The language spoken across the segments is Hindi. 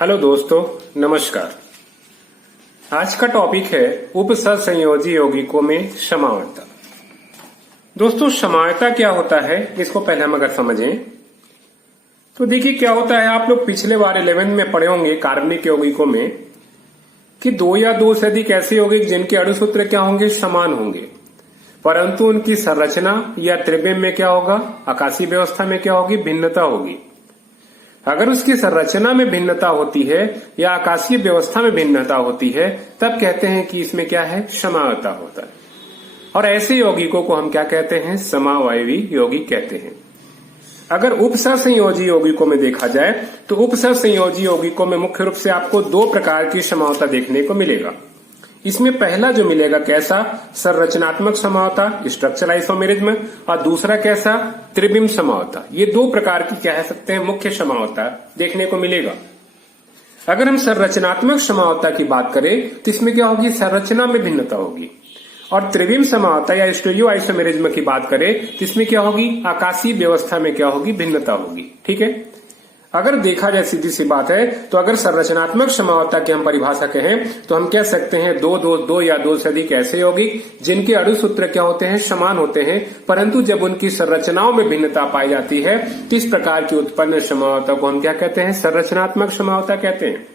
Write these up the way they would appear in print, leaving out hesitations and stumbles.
हेलो दोस्तों, नमस्कार। आज का टॉपिक है उपसहसंयोजी यौगिकों में समावता। दोस्तों, समावता क्या होता है इसको पहले हम अगर समझें तो देखिए क्या होता है। आप लोग पिछले बार 11th में पढ़े होंगे कार्बनिक यौगिकों में कि दो या दो से अधिक ऐसे यौगिक जिनके अणुसूत्र क्या होंगे, समान होंगे, परंतु उनकी संरचना या त्रिविम में क्या होगा, आकाशीय व्यवस्था में क्या होगी, भिन्नता होगी। अगर उसकी संरचना में भिन्नता होती है या आकाशीय व्यवस्था में भिन्नता होती है तब कहते हैं कि इसमें क्या है, समावता होता है। और ऐसे यौगिकों को हम क्या कहते हैं, समावयवी यौगिक कहते हैं। अगर उपसहसंयोजी यौगिकों में देखा जाए तो उपसहसंयोजी यौगिकों में मुख्य रूप से आपको दो प्रकार की समावता देखने को मिलेगा। इसमें पहला जो मिलेगा कैसा, संरचनात्मक समावता, स्ट्रक्चरल आइसोमेरिज्म, और दूसरा कैसा, त्रिविम समावता। ये दो प्रकार की कह सकते हैं मुख्य समावता देखने को मिलेगा। अगर हम संरचनात्मक समावता की बात करें तो इसमें क्या होगी, संरचना में भिन्नता होगी। और त्रिविम समावता या स्टीरियो आइसोमेरिज्म की बात करें तो इसमें क्या होगी, आकाशीय व्यवस्था में क्या होगी, भिन्नता होगी। ठीक है। अगर देखा जाए सीधी सी बात है तो अगर संरचनात्मक समावता की हम परिभाषा कहें तो हम कह सकते हैं दो या दो से अधिक ऐसे यौगिक जिनके अणुसूत्र क्या होते हैं, समान होते हैं, परंतु जब उनकी संरचनाओं में भिन्नता पाई जाती है तो इस प्रकार की उत्पन्न समावता को हम क्या कहते हैं, संरचनात्मक समावता कहते हैं।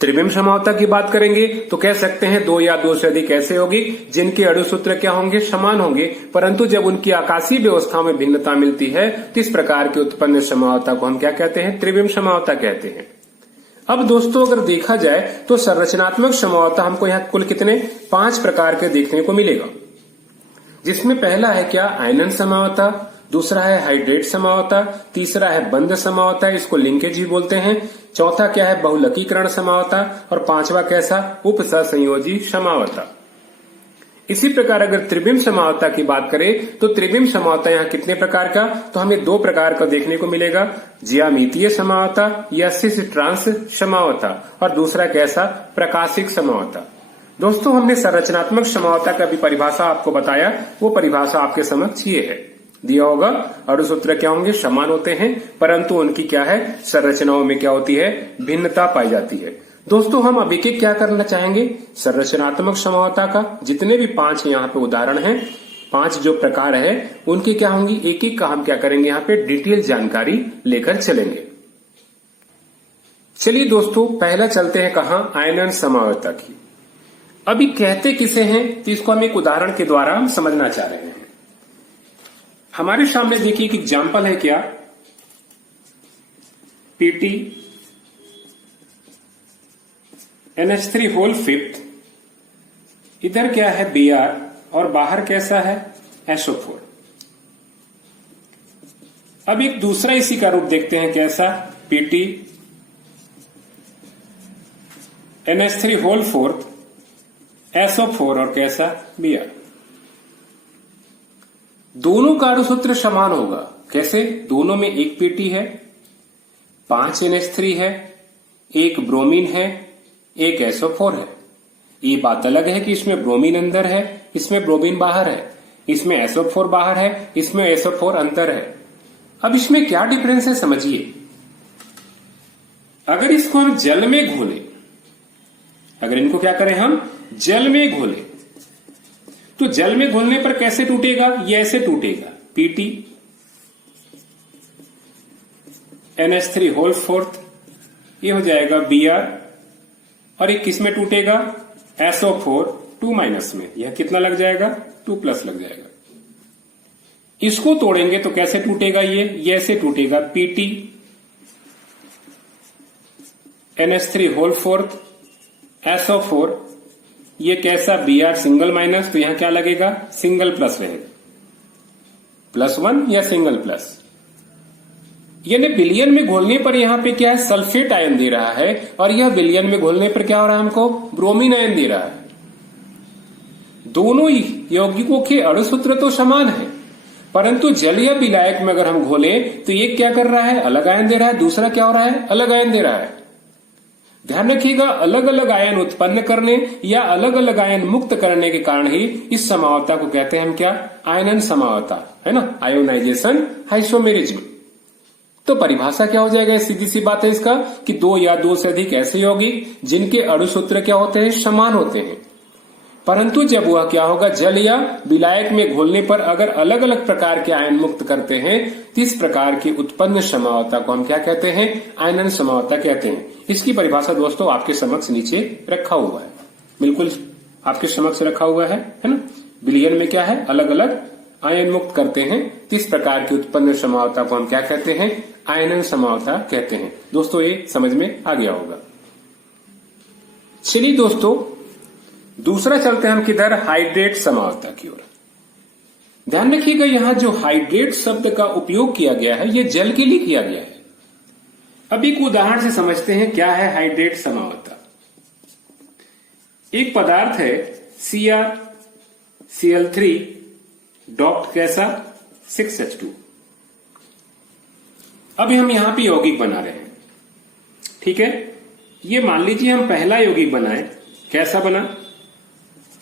त्रिविम समावता की बात करेंगे तो कह सकते हैं दो या दो से अधिक ऐसे यौगिक जिनके अणुसूत्र क्या होंगे, समान होंगे, परंतु जब उनकी आकाशीय व्यवस्था में भिन्नता मिलती है तो इस प्रकार की उत्पन्न समावता को हम क्या कहते हैं, त्रिविम समावता कहते हैं। अब दोस्तों अगर देखा जाए तो संरचनात्मक समावता हमको यहाँ कुल कितने 5 प्रकार के देखने को मिलेगा, जिसमें पहला है क्या, आयनन समावता, दूसरा है हाइड्रेट समावता, तीसरा है बंध समावता, इसको लिंकेज भी बोलते हैं, चौथा क्या है, बहुलकीकरण समावता, और पांचवा कैसा, उपसहसंयोजी समावता। इसी प्रकार अगर त्रिविम समावता की बात करें तो त्रिविम समावता यहाँ कितने प्रकार का, तो हमें 2 प्रकार का देखने को मिलेगा, ज्यामितीय समावता या सिस ट्रांस समावता, और दूसरा कैसा, प्रकाशिक समावता। दोस्तों हमने संरचनात्मक समावता का भी परिभाषा आपको बताया, वो परिभाषा आपके समक्ष ये है, दिया होगा। अणुसूत्र क्या होंगे, समान होते हैं, परंतु उनकी क्या है, संरचनाओं में क्या होती है, भिन्नता पाई जाती है। दोस्तों हम अब एक एक क्या करना चाहेंगे, संरचनात्मक समावता का जितने भी 5 यहाँ पे उदाहरण हैं, 5 जो प्रकार है उनकी क्या होंगी, एक एक का हम क्या करेंगे, यहाँ पे डिटेल जानकारी लेकर चलेंगे। चलिए दोस्तों पहला चलते हैं कहा, आयनन समावता की। अभी कहते किसे हैं तो इसको हम एक उदाहरण के द्वारा हम समझना चाह रहे हैं। हमारे सामने देखिए एक एग्जाम्पल है क्या, Pt NH3 होल 5, इधर क्या है Br और बाहर कैसा है SO4। अब एक दूसरा इसी का रूप देखते हैं कैसा, Pt NH3 होल 4 SO4 और कैसा Br। दोनों का अणुसूत्र समान होगा, कैसे, दोनों में एक Pt है, 5 NH3 है, एक ब्रोमीन है, एक SO4 है। ये बात अलग है कि इसमें ब्रोमीन अंदर है, इसमें ब्रोमीन बाहर है, इसमें SO4 बाहर है, इसमें SO4 अंदर है। अब इसमें क्या डिफरेंस है समझिए। अगर इसको हम जल में घोलें, अगर इनको क्या करें, हम जल में घोलें, तो जल में घोलने पर कैसे टूटेगा, ये ऐसे टूटेगा, Pt NH3 होल 4, ये हो जाएगा Br, और एक किस में टूटेगा, SO4 2 माइनस में, यह कितना लग जाएगा, 2 प्लस लग जाएगा। इसको तोड़ेंगे तो कैसे टूटेगा, ये ऐसे टूटेगा, Pt NH3 होल 4 SO4, ये कैसा, Br सिंगल माइनस, तो यहां क्या लगेगा, सिंगल प्लस रहेगा, +1 या सिंगल प्लस। यानी विलयन में घोलने पर यहां पे क्या है, सल्फेट आयन दे रहा है, और यह विलयन में घोलने पर क्या हो रहा है, हमको ब्रोमीन आयन दे रहा है। दोनों ही यौगिकों के अणुसूत्र तो समान है, परंतु जल या विलायक में अगर हम घोलें तो एक क्या कर रहा है, अलग आयन दे रहा है, दूसरा क्या हो रहा है, अलग आयन दे रहा है। ध्यान रखिएगा, अलग अलग आयन उत्पन्न करने या अलग अलग आयन मुक्त करने के कारण ही इस समावता को कहते हैं हम क्या, आयनन समावता, है ना, आयोनाइजेशन आइसोमेरिज्म। तो परिभाषा क्या हो जाएगा, सीधी सी बात है इसका कि दो या दो से अधिक ऐसे यौगिक जिनके अणु सूत्र क्या होते हैं, समान होते हैं, परंतु जब वह क्या होगा, जल या विलायक में घोलने पर अगर अलग अलग प्रकार के आयन मुक्त करते हैं तो इस प्रकार की उत्पन्न समवायता को हम क्या कहते हैं, आयनन समवायता कहते हैं। इसकी परिभाषा दोस्तों आपके समक्ष नीचे रखा हुआ है, बिल्कुल आपके समक्ष रखा हुआ है ना। विलयन में क्या है, अलग अलग आयन मुक्त करते हैं तो इस प्रकार की उत्पन्न समवायता को हम क्या कहते हैं, आयनन समवायता कहते हैं। दोस्तों ये समझ में आ गया होगा। चलिए दोस्तों दूसरा चलते हैं हम किधर, हाइड्रेट समवायता की ओर। ध्यान रखिएगा यहां जो हाइड्रेट शब्द का उपयोग किया गया है यह जल के लिए किया गया है। अब एक उदाहरण से समझते हैं क्या है हाइड्रेट समवायता। एक पदार्थ है CrCl3 डॉट कैसा 6H2। अब हम यहां पे यौगिक बना रहे हैं, ठीक है। ये मान लीजिए हम पहला यौगिक बनाए, कैसा बना,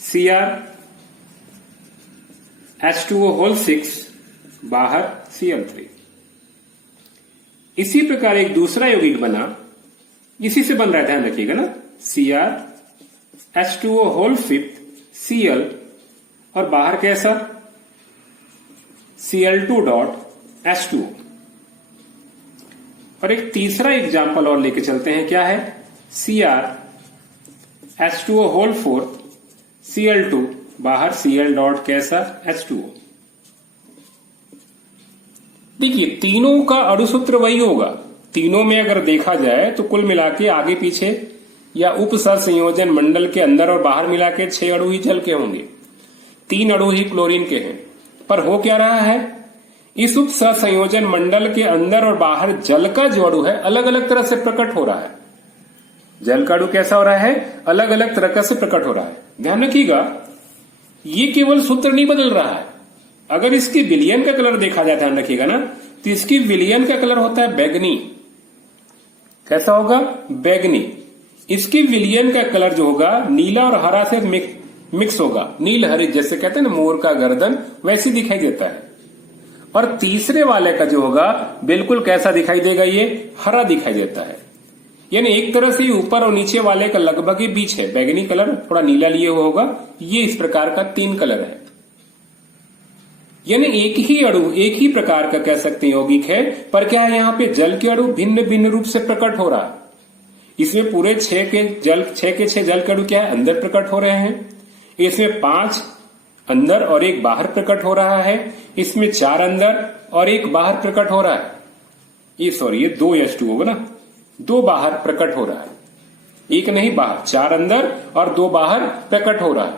CrH2O होल 6 बाहर Cl3। इसी प्रकार एक दूसरा यौगिक बना, इसी से बन रहा है, ध्यान रखिएगा ना, CrH2O होल 5 Cl और बाहर कैसा Cl2 डॉट H2O। और एक तीसरा एग्जाम्पल और लेके चलते हैं, क्या है, CrH2O होल 4 Cl2 बाहर Cl डॉट कैसा H2O। देखिए तीनों का अणुसूत्र वही होगा, तीनों में अगर देखा जाए तो कुल मिला के आगे पीछे या उप संयोजन मंडल के अंदर और बाहर मिला के 6 अणु ही जल के होंगे, 3 अणु ही क्लोरीन के हैं। पर हो क्या रहा है, इस उप संयोजन मंडल के अंदर और बाहर जल का जो अणु है अलग अलग तरह से प्रकट हो रहा है। जल का अणु कैसा हो रहा है, अलग अलग तरह से प्रकट हो रहा है। ध्यान रखिएगा ये केवल सूत्र नहीं बदल रहा है, अगर इसके विलयन का कलर देखा जाए, ध्यान रखिएगा ना, तो इसकी विलयन का कलर होता है बैगनी। कैसा होगा, बैगनी। इसके विलयन का कलर जो होगा नीला और हरा से मिक्स होगा, नील हरित, जैसे कहते हैं ना मोर का गर्दन, वैसे दिखाई देता है। और तीसरे वाले का जो होगा बिल्कुल कैसा दिखाई देगा, ये हरा दिखाई देता है। यानी एक तरह से ऊपर और नीचे वाले का लगभग ही बीच है, बैगनी कलर थोड़ा नीला लिए हुआ होगा। ये इस प्रकार का 3 कलर है, यानी एक ही अणु एक ही प्रकार का कह सकते हैं यौगिक है, पर क्या है, यहाँ पे जल के अणु भिन्न भिन्न रूप से प्रकट हो रहा है। इसमें पूरे 6 के 6 जल के अणु क्या है, अंदर प्रकट हो रहे हैं। इसमें 5 अंदर और 1 बाहर प्रकट हो रहा है। इसमें 4 अंदर और 1 बाहर प्रकट हो रहा है। ये 2 H2 होगा ना, 2 बाहर प्रकट हो रहा है, 1 नहीं बाहर, 4 अंदर और 2 बाहर प्रकट हो रहा है।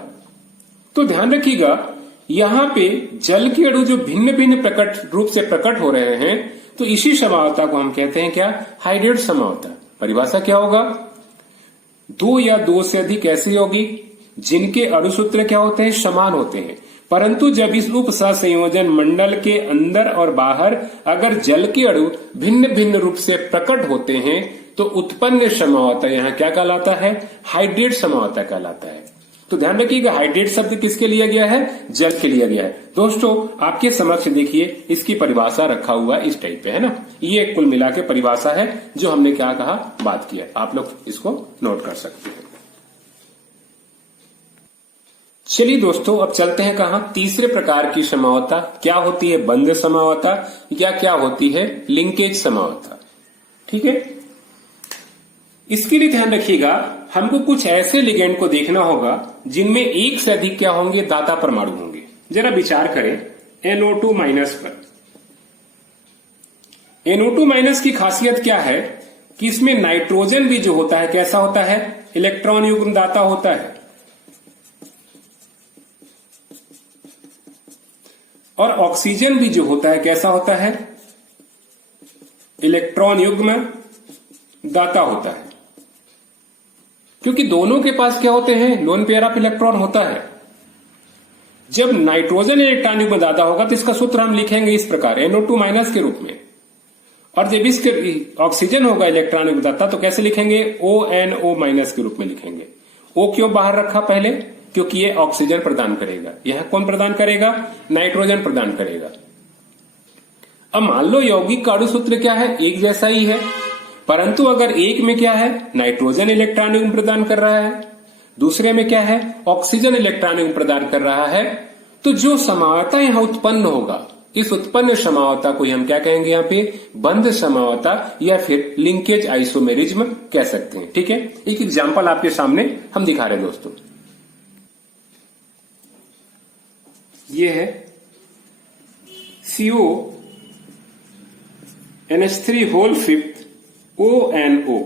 तो ध्यान रखिएगा यहां पे जल के अणु जो भिन्न भिन्न प्रकट रूप से प्रकट हो रहे हैं, तो इसी समवायता को हम कहते हैं क्या, हाइड्रेट समवायता। परिभाषा क्या होगा, 2 या 2 से अधिक ऐसे यौगिक जिनके अणुसूत्र क्या होते हैं, समान होते हैं, परंतु जब इस उप संयोजन मंडल के अंदर और बाहर अगर जल के अणु भिन्न भिन्न रूप से प्रकट होते हैं तो उत्पन्न समवायता यहाँ क्या कहलाता है, हाइड्रेट समवायता कहलाता है। तो ध्यान रखिएगा हाइड्रेट शब्द किसके लिया गया है, जल के लिया गया है। दोस्तों आपके समक्ष देखिए इसकी परिभाषा रखा हुआ इस टाइप पे है ना, ये कुल मिला के परिभाषा है जो हमने क्या कहा, बात किया। आप लोग इसको नोट कर सकते हैं। चलिए दोस्तों अब चलते हैं कहा, तीसरे प्रकार की समवायता। क्या होती है, बंध समवायता, या क्या होती है, लिंकेज समवायता। ठीक है, इसके लिए ध्यान रखिएगा हमको कुछ ऐसे लिगेंड को देखना होगा जिनमें एक से अधिक क्या होंगे, दाता परमाणु होंगे। जरा विचार करें NO2 माइनस पर। NO2 माइनस की खासियत क्या है कि इसमें नाइट्रोजन भी जो होता है कैसा होता है, इलेक्ट्रॉन युग्म दाता होता है, और ऑक्सीजन भी जो होता है कैसा होता है, इलेक्ट्रॉन युग्म दाता होता है। क्योंकि दोनों के पास क्या होते हैं, लोन पेयर ऑफ इलेक्ट्रॉन होता है। जब नाइट्रोजन इलेक्ट्रॉन युग्म दाता होगा तो इसका सूत्र हम लिखेंगे इस प्रकार NO2 माइनस के रूप में, और जब इसके ऑक्सीजन होगा इलेक्ट्रॉन युग्म दाता तो कैसे लिखेंगे, ONO माइनस के रूप में लिखेंगे। O क्यों बाहर रखा पहले, क्योंकि ये ऑक्सीजन प्रदान करेगा। यह कौन प्रदान करेगा, नाइट्रोजन प्रदान करेगा। अब मान लो यौगिक का अणु सूत्र क्या है, एक जैसा ही है, परंतु अगर एक में क्या है, नाइट्रोजन इलेक्ट्रॉन युग्म प्रदान कर रहा है, दूसरे में क्या है, ऑक्सीजन इलेक्ट्रॉन युग्म प्रदान कर रहा है, तो जो समवायता यहां उत्पन्न होगा, इस उत्पन्न समवायता को हम क्या कहेंगे, यहां पे बंध समवायता या फिर लिंकेज आइसोमेरिज्म कह सकते हैं। ठीक है, एक एग्जांपल आपके सामने हम दिखा रहे हैं दोस्तों। ये है CO NH3 होल 5 ONO,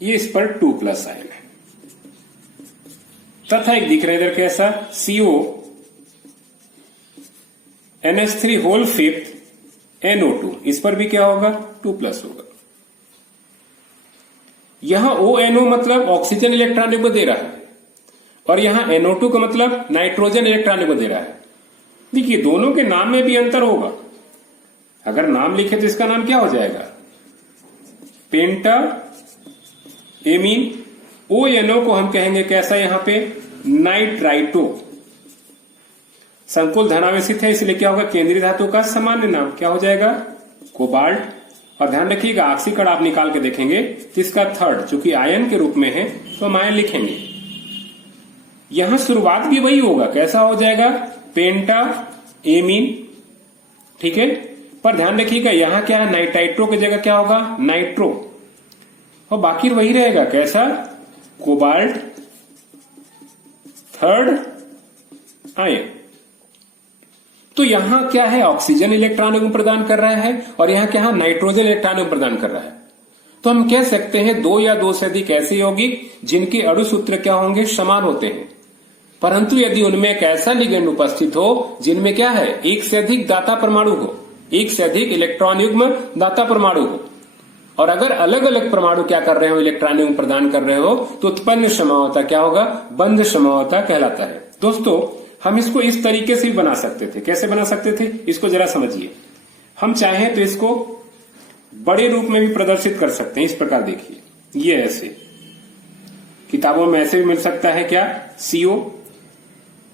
ये इस पर 2+ आयन है, तथा एक दिख रहा है इधर कैसा, CO NH3 होल 5 NO2, इस पर भी क्या होगा, 2+ होगा। यहां ONO मतलब ऑक्सीजन इलेक्ट्रॉन युग्म दे रहा है और यहां NO2 का मतलब नाइट्रोजन इलेक्ट्रॉन युग्म दे रहा है। देखिए दोनों के नाम में भी अंतर होगा। अगर नाम लिखे तो इसका नाम क्या हो जाएगा, पेंटा एमीन। ONO को हम कहेंगे कैसा, यहां पे नाइट्राइटो। संकुल धनावेशित है इसलिए क्या होगा, केंद्रीय धातु का सामान्य नाम क्या हो जाएगा, कोबाल्ट। और ध्यान रखिएगा ऑक्सीकरण आप निकाल के देखेंगे तो इसका थर्ड, चूंकि आयन के रूप में है तो हम आयन लिखेंगे। यहां शुरुआत भी वही होगा, कैसा हो जाएगा, पेंटा एमीन। ठीक है, पर ध्यान रखिएगा यहां क्या है, नाइट्राइट्रो की जगह क्या होगा, नाइट्रो, और बाकी वही रहेगा कैसा, कोबाल्ट थर्ड आयन। तो यहां क्या है, ऑक्सीजन इलेक्ट्रॉन युग्म प्रदान कर रहा है और यहां क्या है, नाइट्रोजन इलेक्ट्रॉन युग्म प्रदान कर रहा है। तो हम कह सकते हैं दो या दो से अधिक ऐसे यौगिक जिनके अणु सूत्र क्या होंगे, समान होते हैं, परंतु यदि उनमें एक ऐसा लिगेंड उपस्थित हो जिनमें क्या है, एक से अधिक दाता परमाणु हो, एक से अधिक इलेक्ट्रॉन युग्म दाता परमाणु हो, और अगर अलग अलग परमाणु क्या कर रहे हो, इलेक्ट्रॉन युग्म प्रदान कर रहे हो, तो उत्पन्न समवायता क्या होगा, बंध समवायता कहलाता है। दोस्तों हम इसको इस तरीके से भी बना सकते थे, कैसे बना सकते थे, इसको जरा समझिए। हम चाहें तो इसको बड़े रूप में भी प्रदर्शित कर सकते हैं, इस प्रकार देखिए, ये ऐसे किताबों में ऐसे भी मिल सकता है क्या, CO,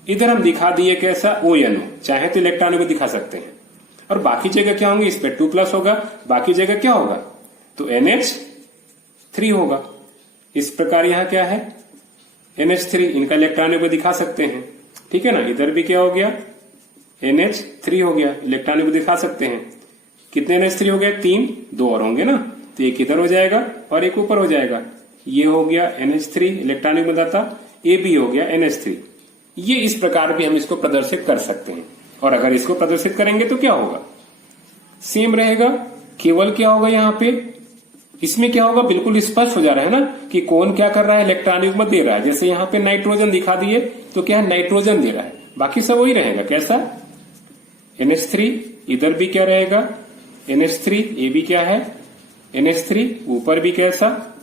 इधर हम दिखा दिए कैसा, ONO, चाहे तो इलेक्ट्रॉन को दिखा सकते हैं, और बाकी जगह क्या होंगे, इस पे 2+ होगा, बाकी जगह क्या होगा, तो NH3 होगा। इस प्रकार यहां क्या है, NH3, इनका इलेक्ट्रॉन को दिखा सकते हैं। ठीक है ना, इधर भी क्या हो गया, NH3 हो गया, इलेक्ट्रॉन को दिखा सकते हैं। कितने NH3 हो गए, 3, 2 और होंगे ना, तो एक इधर हो जाएगा और एक ऊपर हो जाएगा। ये हो गया NH3 इलेक्ट्रॉनिक बताता, ये भी हो गया NH3। ये इस प्रकार भी हम इसको प्रदर्शित कर सकते हैं, और अगर इसको प्रदर्शित करेंगे तो क्या होगा, सेम रहेगा, केवल क्या होगा यहाँ पे, इसमें क्या होगा, बिल्कुल स्पष्ट हो जा रहा है ना कि कौन क्या कर रहा है, इलेक्ट्रॉन युग्म दे रहा है। जैसे यहाँ पे नाइट्रोजन दिखा दिए तो क्या है, नाइट्रोजन दे रहा है, बाकी सब वही रहेगा कैसा, NH3, इधर भी क्या रहेगा, NH3, ये भी क्या है, NH3, ऊपर भी कैसा,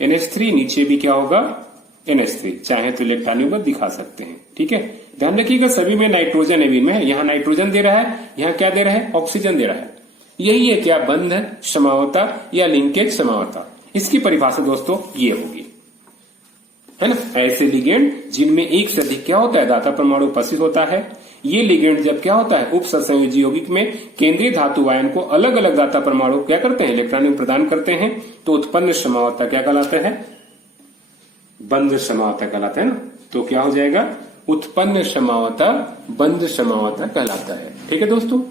NH3, नीचे भी क्या होगा, NH3, चाहे तो इलेक्ट्रॉन युग्म दिखा सकते हैं। ठीक है, ध्यान रखिएगा सभी में नाइट्रोजन एवी में है, यहाँ नाइट्रोजन दे रहा है, यहाँ क्या दे रहा है, ऑक्सीजन दे रहा है। यही है क्या, बंध समवायता या लिंकेज समवायता। इसकी परिभाषा दोस्तों ये होगी, है ना, ऐसे लिगेंड जिनमें एक से अधिक क्या होता है, दाता परमाणु उपस्थित होता है। ये लिगेंड जब क्या होता है, उपसंयोजी यौगिक में केंद्रीय धातु आयन को अलग अलग दाता परमाणु क्या करते हैं, इलेक्ट्रॉन प्रदान करते हैं, तो उत्पन्न समवायता क्या कहलाता है, बंध समवायता कहलाता है ना। तो क्या हो जाएगा, उत्पन्न समवायता बंध समवायता कहलाता है। ठीक है दोस्तों,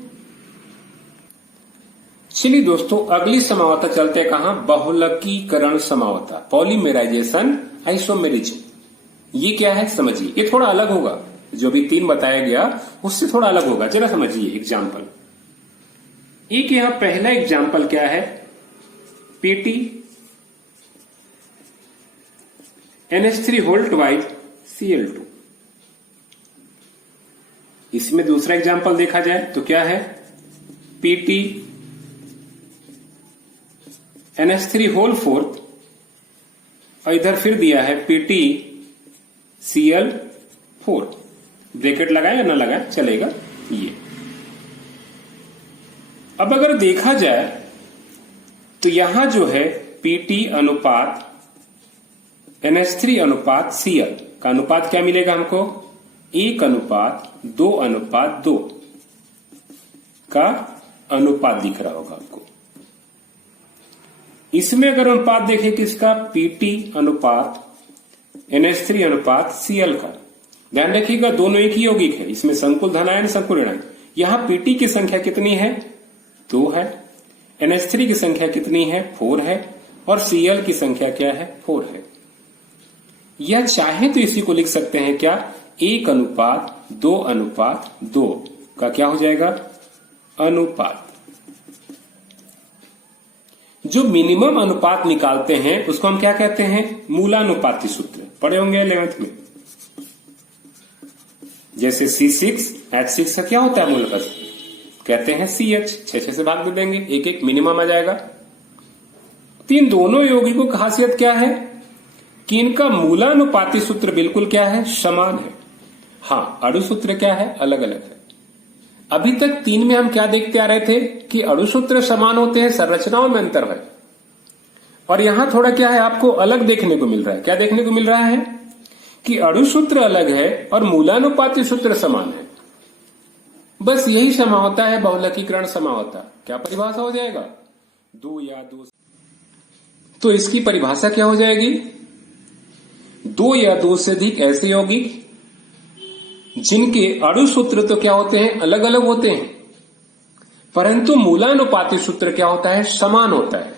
चलिए दोस्तों अगली समवायता चलते हैं कहां, बहुलकीकरण समवायता, पॉलीमेराइजेशन आइसोमेरिज्म। ये क्या है समझिए, ये थोड़ा अलग होगा, जो भी 3 बताया गया उससे थोड़ा अलग होगा, जरा समझिए एग्जाम्पल। एक यहां पहला एग्जाम्पल क्या है, PT NH3 होल 2 Cl2। इसमें दूसरा एग्जाम्पल देखा जाए तो क्या है, PT NH3 होल 4, और इधर फिर दिया है PT Cl4। ब्रैकेट लगाए या ना लगाए चलेगा। ये अब अगर देखा जाए तो यहां जो है PT अनुपात NH3 अनुपात Cl का अनुपात क्या मिलेगा हमको, 1:2:2 का अनुपात दिख रहा होगा आपको। इसमें अगर अनुपात देखें किसका, Pt अनुपात NH3 अनुपात Cl का। ध्यान रखिएगा दोनों एक ही यौगिक है, इसमें संकुल धनायन संकुल ऋणायन। यहां Pt की संख्या कितनी है, 2 है, NH3 की संख्या कितनी है, 4 है, और Cl की संख्या क्या है, 4 है। या चाहे तो इसी को लिख सकते हैं क्या, 1 अनुपात 2 अनुपात 2 का क्या हो जाएगा, अनुपात। जो मिनिमम अनुपात निकालते हैं उसको हम क्या कहते हैं, मूलानुपाती सूत्र। पढ़े होंगे 11th में। जैसे C6H6 का क्या होता है मूल पद, कहते हैं CH, 6 से भाग दे देंगे, एक एक मिनिमम आ जाएगा। तो इन दोनों यौगिकों की खासियत क्या है कि इनका मूलानुपाती सूत्र बिल्कुल क्या है, समान है। हाँ, अणु सूत्र क्या है, अलग अलग है। अभी तक 3 में हम क्या देखते आ रहे थे कि अणु सूत्र समान होते हैं, संरचनाओं में अंतर है। और यहां थोड़ा क्या है, आपको अलग देखने को मिल रहा है। क्या देखने को मिल रहा है कि अणु सूत्र अलग है और मूलानुपाती सूत्र समान है। बस यही समझौता है बहुलकीकरण समझौता। क्या परिभाषा हो जाएगा, 2 या 2। तो इसकी परिभाषा क्या हो जाएगी, 2 या 2 से अधिक ऐसे यौगिक जिनके अणु सूत्र तो क्या होते हैं, अलग अलग होते हैं, परंतु मूलानुपाती सूत्र क्या होता है, समान होता है।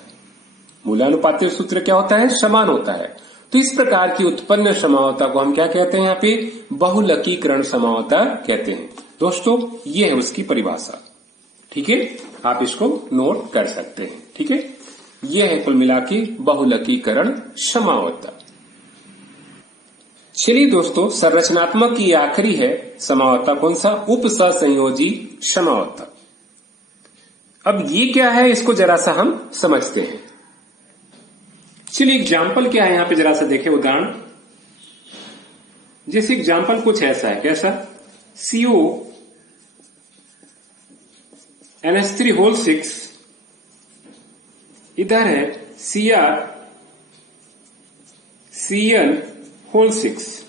मूलानुपाती सूत्र क्या होता है, समान होता है। तो इस प्रकार की उत्पन्न समझौता को हम क्या कहते हैं, यहाँ पे बहुलकीकरण समझौता कहते हैं। दोस्तों ये है उसकी परिभाषा। ठीक है, आप इसको नोट कर सकते हैं। ठीक है, यह है कुल मिला के बहुलकीकरण समझौता। चलिए दोस्तों, संरचनात्मक की आखिरी है समझौता, कौन सा, उपसंयोजी समझौता। अब ये क्या है, इसको जरा सा हम समझते हैं। चलिए एग्जाम्पल क्या है यहां पे जरा सा देखें, उदाहरण। जैसे एग्जाम्पल कुछ ऐसा है, कैसा, CO NH3 इधर है Cr Cl6।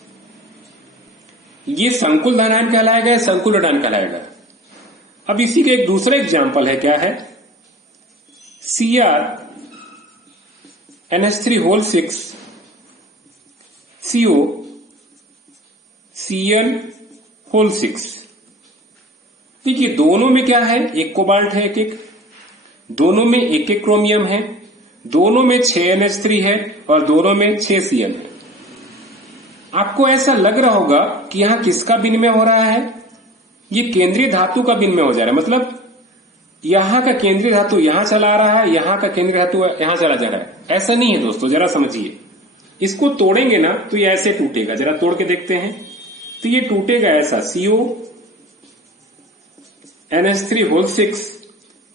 ये संकुल धनायन कहलाएगा या संकुल ऋणायन कहलाएगा। अब इसी का एक दूसरा एग्जाम्पल है, क्या है, Cr NH3 CO Cl6। देखिए दोनों में क्या है, एक कोबाल्ट है, एक एक, दोनों में एक एक क्रोमियम है, दोनों में 6 NH3 है और दोनों में 6 Cl है। आपको ऐसा लग रहा होगा कि यहां किसका विनिमय हो रहा है, ये केंद्रीय धातु का विनिमय हो जा रहा है। मतलब यहां का केंद्रीय धातु यहां चला आ रहा है, यहां का केंद्रीय धातु यहां चला जा रहा है। ऐसा नहीं है दोस्तों, जरा समझिए। इसको तोड़ेंगे ना तो ये ऐसे टूटेगा, जरा तोड़ के देखते हैं। तो ये टूटेगा ऐसा, CO NH3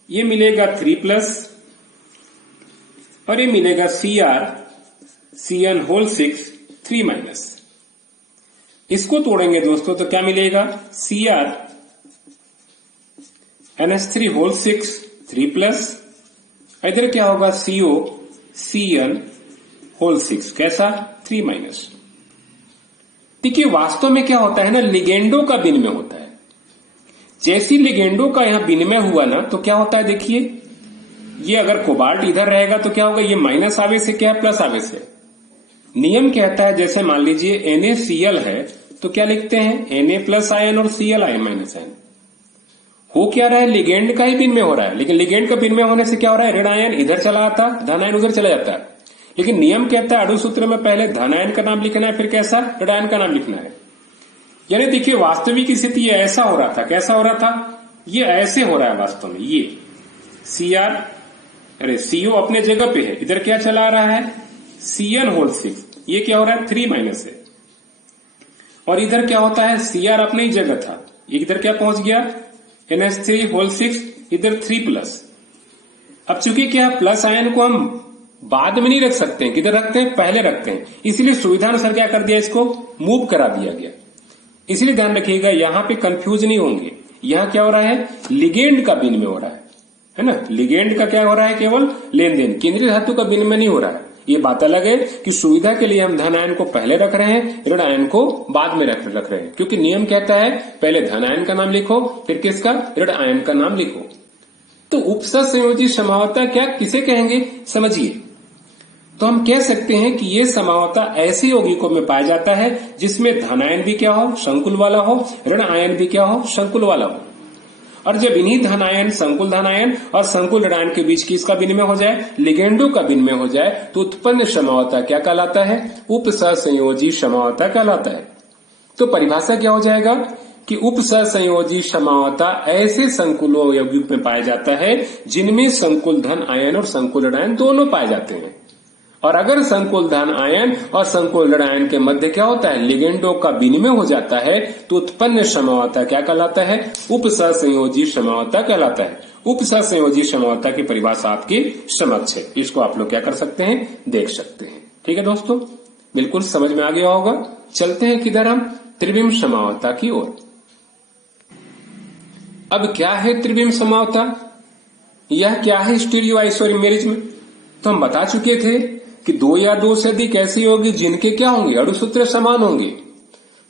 ये मिलेगा 3+ और ये मिलेगा Cl6 3-। इसको तोड़ेंगे दोस्तों तो क्या मिलेगा, Cr NH3 3+, इधर क्या होगा, CO Cl6 कैसा, 3-। देखिए वास्तव में क्या होता है ना, लिगेंडो का विनिमय होता है। जैसी लिगेंडो का यहां विनिमय हुआ ना तो क्या होता है, देखिए ये अगर कोबाल्ट इधर रहेगा तो क्या होगा, ये माइनस आवेश से क्या है, प्लस आवेश है। नियम कहता है जैसे मान लीजिए NaCl है तो क्या लिखते हैं, Na+ आयन और Cl आयन माइनस आयन। हो क्या रहा है, लिगेंड का ही विनिमय हो रहा है, लेकिन लिगेंड का विनिमय होने से क्या हो रहा है, ऋण आयन इधर चला आता, धन आयन उधर चला जाता है। लेकिन नियम कहता है अणु सूत्र में पहले धन आयन का नाम लिखना है, फिर कैसा, ऋण आयन का नाम लिखना है। यानी देखिए वास्तविक स्थिति ये ऐसा हो रहा था, कैसा हो रहा था, ये ऐसे हो रहा है वास्तव में। ये CO अपने जगह पे है, इधर क्या चला आ रहा है, Cl6, ये क्या हो रहा है, 3- है। और इधर क्या होता है, Cr अपनी ही जगह था, इधर क्या पहुंच गया, NH3 इधर 3+। अब चूंकि क्या प्लस आयन को हम बाद में नहीं रख सकते हैं, किधर रखते हैं, पहले रखते हैं, इसलिए सुविधानुसार क्या कर दिया, इसको मूव करा दिया गया। इसलिए ध्यान रखिएगा यहां पे कंफ्यूज नहीं होंगे। यहां क्या हो रहा है, लिगेंड का विनिमय हो रहा है ना, लिगेंड का क्या हो रहा है, केवल लेन देन, केंद्रीय धातु का विनिमय नहीं हो रहा है। ये बात अलग है कि सुविधा के लिए हम धन आयन को पहले रख रहे हैं, ऋण आयन को बाद में रख रहे हैं, क्योंकि नियम कहता है पहले धन आयन का नाम लिखो, फिर किसका, ऋण आयन का नाम लिखो। तो उपसहसंयोजी समावता क्या किसे कहेंगे, समझिए। तो हम कह सकते हैं कि ये समावता ऐसे यौगिकों में पाया जाता है जिसमें धन आयन भी क्या हो, संकुल वाला हो, ऋण आयन भी क्या हो, संकुल वाला हो। और जब इन्हीं धन आयन, संकुल धन आयन और संकुल ऋण आयन के बीच किसका विनिमय हो जाए, लिगेंडों का विनिमय हो जाए, तो उत्पन्न समावता क्या कहलाता है, उपसहसंयोजी समावता कहलाता है। तो परिभाषा क्या हो जाएगा कि उपसहसंयोजी समावता ऐसे संकुलों यौगिक में पाया जाता है जिनमें संकुल धन आयन और संकुल ऋण आयन दोनों पाए जाते हैं। और अगर संकुल धन आयन और संकुल ऋण आयन के मध्य क्या होता है, लिगेंडों का विनिमय हो जाता है, तो उत्पन्न समावता क्या कहलाता है, उपसहसंयोजी समावता कहलाता है। उपसहसंयोजी समावता की परिभाषा आपकी समक्ष है, इसको आप लोग क्या कर सकते हैं, देख सकते हैं। ठीक है दोस्तों, बिल्कुल समझ में आ गया होगा। चलते हैं किधर, हम त्रिविम समावता की ओर। अब क्या है त्रिविम समावता, यह क्या है स्टीरियो आइसोमेरिज्म में, तो हम बता चुके थे कि दो या दो से अधिक ऐसी होगी जिनके क्या होंगे, अणुसूत्र समान होंगे,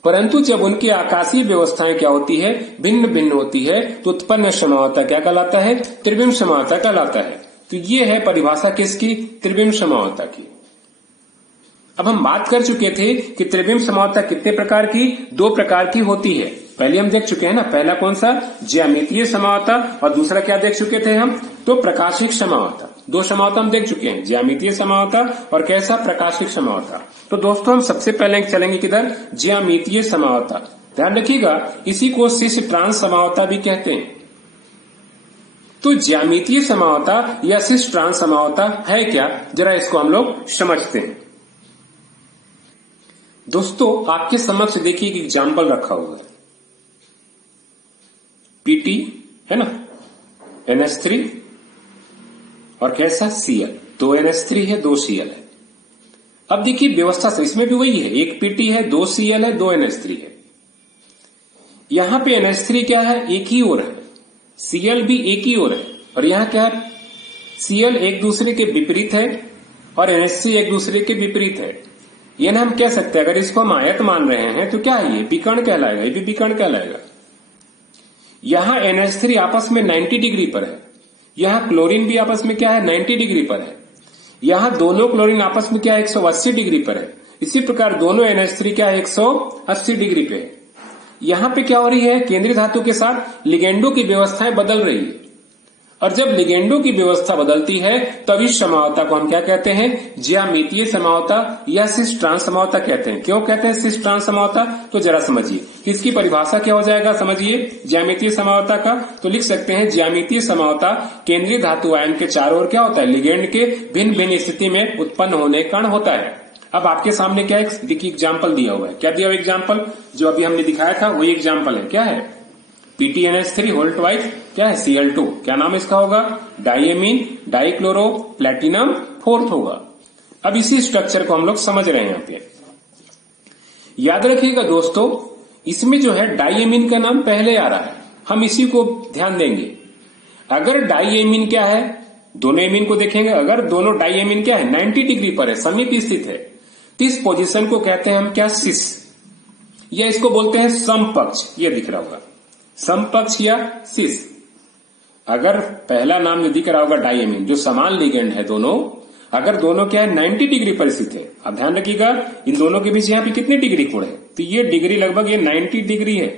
परंतु जब उनकी आकाशीय व्यवस्थाएं क्या होती है, भिन्न भिन्न होती है, तो उत्पन्न समावता क्या कहलाता है, त्रिविम समावता कहलाता है। तो ये है परिभाषा किसकी, त्रिविम समावता की। अब हम बात कर चुके थे कि त्रिविम समावता कितने प्रकार की, दो प्रकार की होती है। पहले हम देख चुके हैं ना, पहला कौन सा, ज्यामितीय समावता, और दूसरा क्या देख चुके थे हम, तो प्रकाशिक समावता। दो समावता हम देख चुके हैं, ज्यामितीय समावता और कैसा, प्रकाशिक समावता। तो दोस्तों हम सबसे पहले चलेंगे किधर, ज्यामितीय समावता। ध्यान रखिएगा, इसी को सिस ट्रांस समावता भी कहते हैं। तो ज्यामितीय समावता या सिस ट्रांस समावता है क्या, जरा इसको हम लोग समझते हैं। दोस्तों आपके समक्ष देखिए एक एग्जाम्पल रखा हुआ है, पीटी है ना, NH3 और कैसा, Cl, दो NH3 है, दो Cl है। अब देखिए व्यवस्था से इसमें भी वही है, एक पीटी है, दो Cl है, दो NH3 है। यहां पे NH3 क्या है, एक ही ओर है, Cl भी एक ही ओर है, और यहां क्या है, Cl एक दूसरे के विपरीत है और NH3 एक दूसरे के विपरीत है। ये ना हम कह सकते हैं, अगर इसको हम आयत मान रहे हैं तो क्या है, ये विकर्ण कहलाएगा, ये भी विकर्ण कहलाएगा। यहां NH3 आपस में 90 डिग्री पर है, यहां क्लोरीन भी आपस में क्या है, 90 डिग्री पर है। यहां दोनों क्लोरीन आपस में क्या है, 180 डिग्री पर है। इसी प्रकार दोनों NH3 क्या है, 180 डिग्री पे है। यहां पे क्या हो रही है, केंद्रीय धातु के साथ लिगेंडों की व्यवस्थाएं बदल रही है, और जब लिगेंडों की व्यवस्था बदलती है तब इस समावता को हम क्या कहते हैं, ज्यामितीय समावता या सिस ट्रांस समावता कहते हैं। क्यों कहते हैं सिस ट्रांस समावता, तो जरा समझिए इसकी परिभाषा क्या हो जाएगा, समझिए ज्यामितीय समावता का। तो लिख सकते हैं ज्यामितीय समावता केंद्रीय धातु आयन के चारों ओर क्या होता है, लिगेंड के भिन्न भिन्न स्थिति में उत्पन्न होने कारण होता है। अब आपके सामने क्या देखिए एग्जाम्पल दिया हुआ है, क्या दिया हुआ एग्जाम्पल, जो अभी हमने दिखाया था वही एग्जाम्पल है, क्या है, PTNH3 होल ट्वाइस क्या है, Cl2, क्या नाम इसका होगा, डाइएमीन डाइक्लोरो प्लेटिनम फोर्थ होगा। अब इसी स्ट्रक्चर को हम लोग समझ रहे हैं यहाँ पे। याद रखिएगा दोस्तों, इसमें जो है डाइएमीन का नाम पहले आ रहा है, हम इसी को ध्यान देंगे। अगर डाइएमीन क्या है, दोनों एमीन को देखेंगे, अगर दोनों डाइएमीन क्या है, 90 डिग्री पर है, समीप स्थित है, तो इस पोजीशन को कहते हैं हम क्या, सिस, या इसको बोलते हैं समपक्ष। ये दिख रहा होगा समपक्ष या सिस। अगर पहला नाम जो दिख रहा होगा डाइएमीन, जो समान लिगेंड है दोनों, अगर दोनों क्या है 90 डिग्री पर स्थित है। अब ध्यान रखिएगा इन दोनों के बीच यहाँ पे कितने डिग्री कोण है, तो ये डिग्री लगभग ये 90 डिग्री है।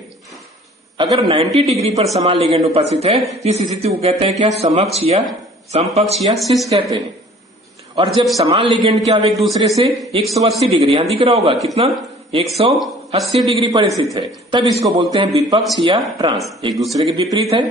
अगर 90 डिग्री पर समान लिगेंड उपस्थित है तो इस स्थिति को कहते हैं क्या, समक्ष या समपक्ष या सिस कहते हैं। और जब समान लिगेंड क्या एक दूसरे से 180 डिग्री, यहां दिख रहा होगा कितना, 180 डिग्री पर स्थित है, तब इसको बोलते हैं विपक्ष या ट्रांस, एक दूसरे के विपरीत है,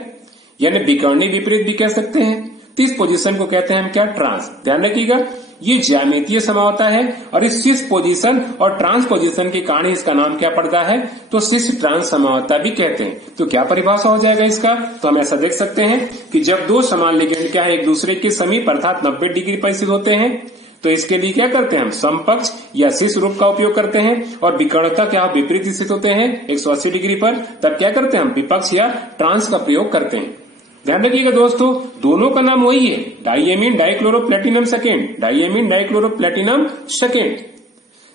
यानी विकर्णी विपरीत भी कह सकते हैं। तो इस पोजीशन को कहते हैं हम क्या, ट्रांस। ध्यान रखिएगा ये ज्यामितीय समावता है, और इस सिस पोजीशन और ट्रांस पोजीशन के कारण इसका नाम क्या पड़ता है, तो सिस ट्रांस समावता भी कहते हैं। तो क्या परिभाषा हो जाएगा इसका, तो हम ऐसा देख सकते हैं कि जब दो समान लिगेंड क्या है एक दूसरे के समीप अर्थात 90 डिग्री पर स्थित होते हैं, तो इसके लिए क्या करते हैं हम, समपक्ष या सिस रूप का उपयोग करते हैं। और विकर्णता क्या विपरीत स्थित होते हैं 180 डिग्री पर, तब क्या करते हैं हम, विपक्ष या ट्रांस का प्रयोग करते हैं। ध्यान रखिएगा दोस्तों, दोनों का नाम वही है, डाइएमीन डाइक्लोरोप्लेटिनम सेकेंड, डाइएमीन डाइक्लोरोप्लेटिनम सेकेंड।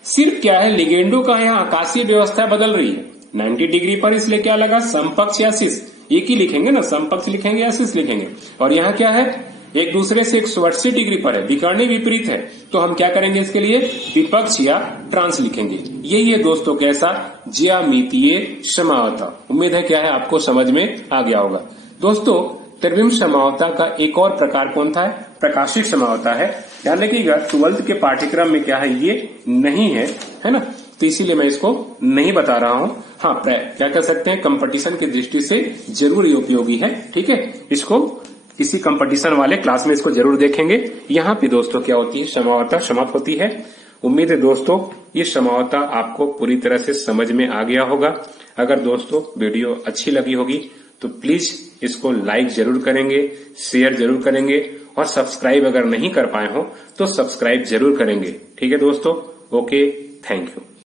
सिर्फ क्या है, लिगेंडो का यहाँ आकाशीय व्यवस्था बदल रही है 90 डिग्री पर, इसलिए क्या लगा, समपक्ष या सिस, एक ही लिखेंगे ना, समपक्ष लिखेंगे या सिस लिखेंगे। और यहाँ क्या है, एक दूसरे से 180 डिग्री पर है, विकर्णी विपरीत है, तो हम क्या करेंगे, इसके लिए विपक्ष या ट्रांस लिखेंगे। यही है दोस्तों कैसा, ज्यामितीय समावता। उम्मीद है क्या है आपको समझ में आ गया होगा। दोस्तों त्रिविम समावता का एक और प्रकार कौन था, प्रकाशिक समावता है। ध्यान रखिएगा 12th के पाठ्यक्रम में क्या है, ये नहीं है ना, तो इसीलिए मैं इसको नहीं बता रहा हूं। हाँ, क्या कह सकते हैं, कंपटीशन की दृष्टि से जरूर उपयोगी है। ठीक है, इसको किसी कंपटीशन वाले क्लास में इसको जरूर देखेंगे। यहाँ पे दोस्तों क्या होती है, समावता समाप्त होती है। उम्मीद है दोस्तों ये समावता आपको पूरी तरह से समझ में आ गया होगा। अगर दोस्तों वीडियो अच्छी लगी होगी तो प्लीज इसको लाइक जरूर करेंगे, शेयर जरूर करेंगे, और सब्सक्राइब अगर नहीं कर पाए हो तो सब्सक्राइब जरूर करेंगे। ठीक है दोस्तों, ओके, थैंक यू।